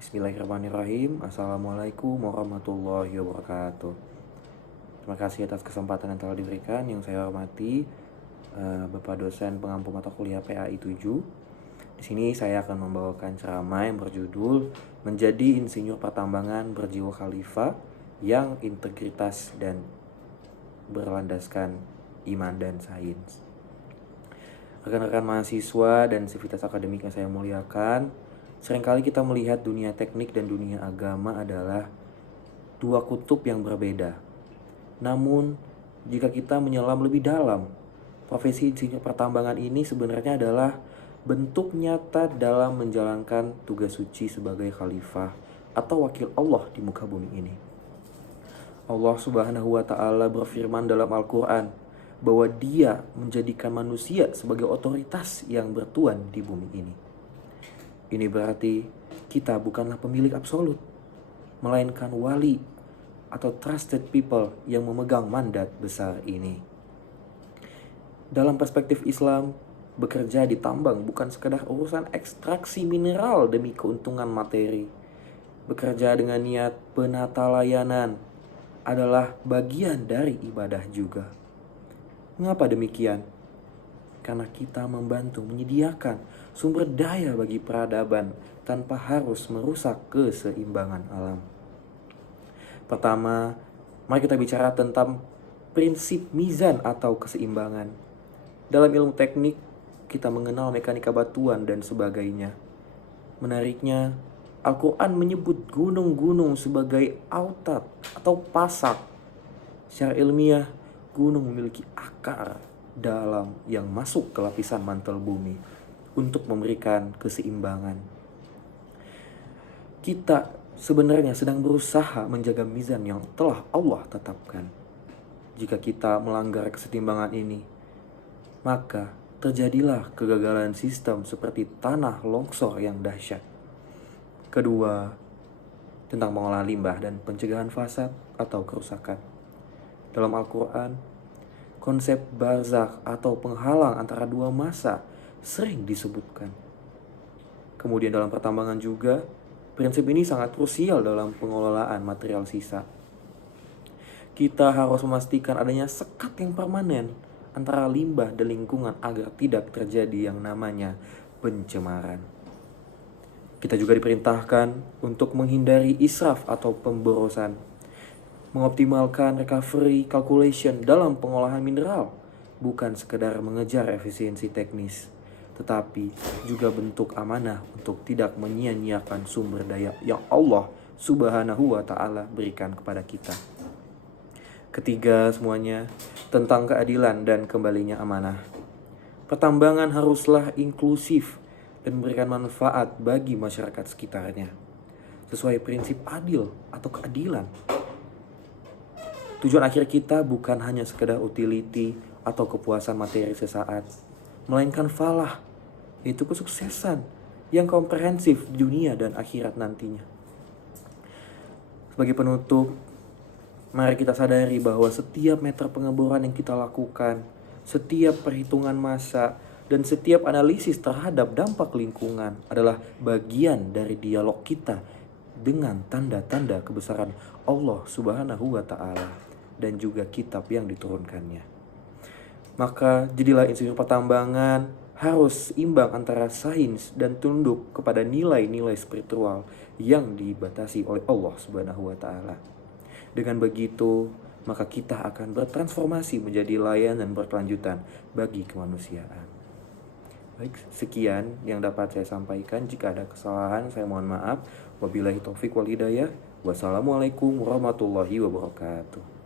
Bismillahirrahmanirrahim. Assalamualaikum warahmatullahi wabarakatuh. Terima kasih atas kesempatan yang telah diberikan. Yang saya hormati Bapak dosen pengampu mata kuliah PAI 7. Di sini saya akan membawakan ceramah yang berjudul Menjadi Insinyur Pertambangan Berjiwa Khalifah yang Integritas dan Berlandaskan Iman dan Sains. Rekan-rekan mahasiswa dan sivitas akademik yang saya muliakan, seringkali kita melihat dunia teknik dan dunia agama adalah dua kutub yang berbeda. Namun, jika kita menyelam lebih dalam, profesi insinyur pertambangan ini sebenarnya adalah bentuk nyata dalam menjalankan tugas suci sebagai khalifah atau wakil Allah di muka bumi ini. Allah Subhanahu wa Ta'ala berfirman dalam Al-Quran bahwa Dia menjadikan manusia sebagai otoritas yang bertuan di bumi ini. Ini berarti kita bukanlah pemilik absolut, melainkan wali atau trusted people yang memegang mandat besar ini. Dalam perspektif Islam, bekerja di tambang bukan sekadar urusan ekstraksi mineral demi keuntungan materi. Bekerja dengan niat penata layanan adalah bagian dari ibadah juga. Mengapa demikian? Karena kita membantu menyediakan sumber daya bagi peradaban tanpa harus merusak keseimbangan alam. Pertama, mari kita bicara tentang prinsip mizan atau keseimbangan. Dalam ilmu teknik, kita mengenal mekanika batuan dan sebagainya. Menariknya, Al-Quran menyebut gunung-gunung sebagai autat atau pasak. Secara ilmiah, gunung memiliki akar dalam yang masuk ke lapisan mantel bumi untuk memberikan keseimbangan. Kita sebenarnya sedang berusaha menjaga mizan yang telah Allah tetapkan. Jika kita melanggar keseimbangan ini, maka terjadilah kegagalan sistem seperti tanah longsor yang dahsyat. Kedua, tentang pengolahan limbah dan pencegahan fasad atau kerusakan. Dalam Al-Quran, konsep barzakh atau penghalang antara dua masa sering disebutkan. Kemudian dalam pertambangan juga, prinsip ini sangat krusial dalam pengelolaan material sisa. Kita harus memastikan adanya sekat yang permanen antara limbah dan lingkungan agar tidak terjadi yang namanya pencemaran. Kita juga diperintahkan untuk menghindari israf atau pemborosan, mengoptimalkan recovery calculation dalam pengolahan mineral, bukan sekedar mengejar efisiensi teknis, tetapi juga bentuk amanah untuk tidak menyia-nyiakan sumber daya yang Allah Subhanahu wa Ta'ala berikan kepada kita. Ketiga, semuanya tentang keadilan dan kembalinya amanah. Pertambangan haruslah inklusif dan memberikan manfaat bagi masyarakat sekitarnya, sesuai prinsip adil atau keadilan. Tujuan akhir kita bukan hanya sekedar utility atau kepuasan materi sesaat, melainkan falah, yaitu kesuksesan yang komprehensif di dunia dan akhirat nantinya. Sebagai penutup, mari kita sadari bahwa setiap meter pengeboran yang kita lakukan, setiap perhitungan massa, dan setiap analisis terhadap dampak lingkungan adalah bagian dari dialog kita dengan tanda-tanda kebesaran Allah Subhanahu wa Ta'ala dan juga kitab yang diturunkannya. Maka jadilah insinyur pertambangan harus imbang antara sains dan tunduk kepada nilai-nilai spiritual yang dibatasi oleh Allah Subhanahu wa Ta'ala. Dengan begitu, maka kita akan bertransformasi menjadi layanan berkelanjutan bagi kemanusiaan. Baik, sekian yang dapat saya sampaikan. Jika ada kesalahan, saya mohon maaf. Wabillahi taufik wal hidayah. Wassalamualaikum warahmatullahi wabarakatuh.